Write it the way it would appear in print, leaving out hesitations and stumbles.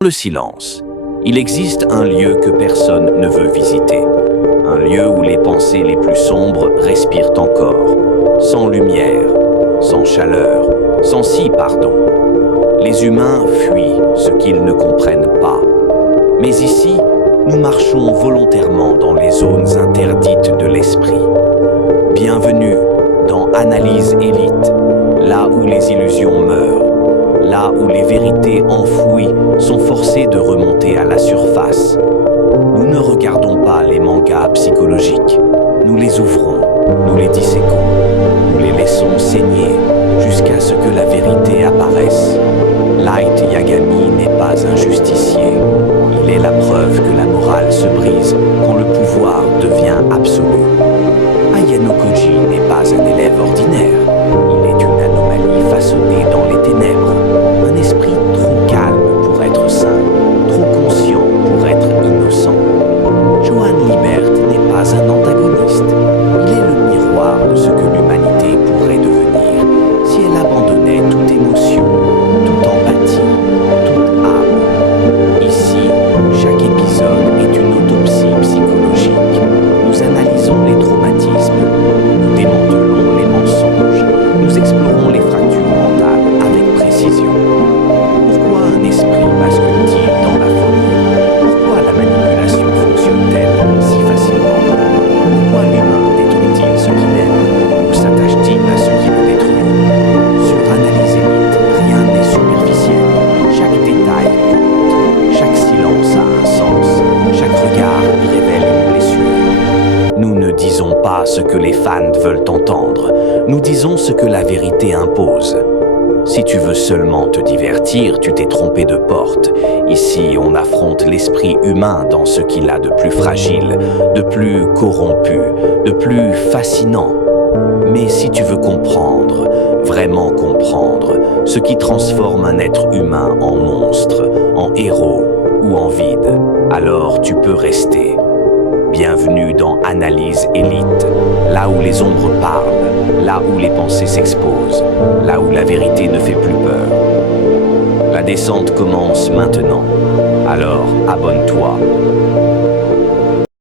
Le silence. Il existe un lieu que personne ne veut visiter. Un lieu où les pensées les plus sombres respirent encore. Sans lumière, sans chaleur, sans pardon. Les humains fuient ce qu'ils ne comprennent pas. Mais ici, nous marchons volontairement dans les zones interdites de l'esprit. Bienvenue dans Analyse Élite, là où les illusions meurent. Là où les vérités enfouies sont forcées de remonter à la surface. Nous ne regardons pas les mangas psychologiques. Nous les ouvrons, nous les disséquons, nous les laissons saigner jusqu'à ce que la vérité apparaisse. Light Yagami n'est pas un justicier. Il est la preuve que la morale se brise quand le pouvoir devient absolu. Ayano Koji n'est pas un élève ordinaire. Il est une anomalie façonnée dans les ténèbres. Un esprit trop calme pour être saint, trop conscient pour être innocent. Johann Liebert n'est pas un antagoniste. Il est le miroir de ce que l'humanité pourrait devenir si elle abandonnait toute émotion, toute empathie, toute âme. Ici, chaque épisode est une autopsie psychologique. Nous analysons les traumatismes, nous démantelons les mensonges, nous explorons les fractures mentales avec précision. Pourquoi un esprit bascule-t-il dans la folie? Pourquoi la manipulation fonctionne-t-elle si facilement? Pourquoi l'humain détruit-il ce qu'il aime ou s'attache-t-il à ce qui le détruit? Sur Analyse Élite, rien n'est superficiel. Chaque détail compte, chaque silence a un sens, chaque regard y révèle une blessure. Nous ne disons pas ce que les fans veulent entendre, nous disons ce que la vérité impose. Si tu veux seulement te divertir, tu t'es trompé de porte. Ici, on affronte l'esprit humain dans ce qu'il a de plus fragile, de plus corrompu, de plus fascinant. Mais si tu veux comprendre, vraiment comprendre, ce qui transforme un être humain en monstre, en héros ou en vide, alors tu peux rester. Bienvenue dans Analyse Élite, là où les ombres parlent, là où les pensées s'exposent, là où la vérité ne fait plus peur. La descente commence maintenant, alors abonne-toi.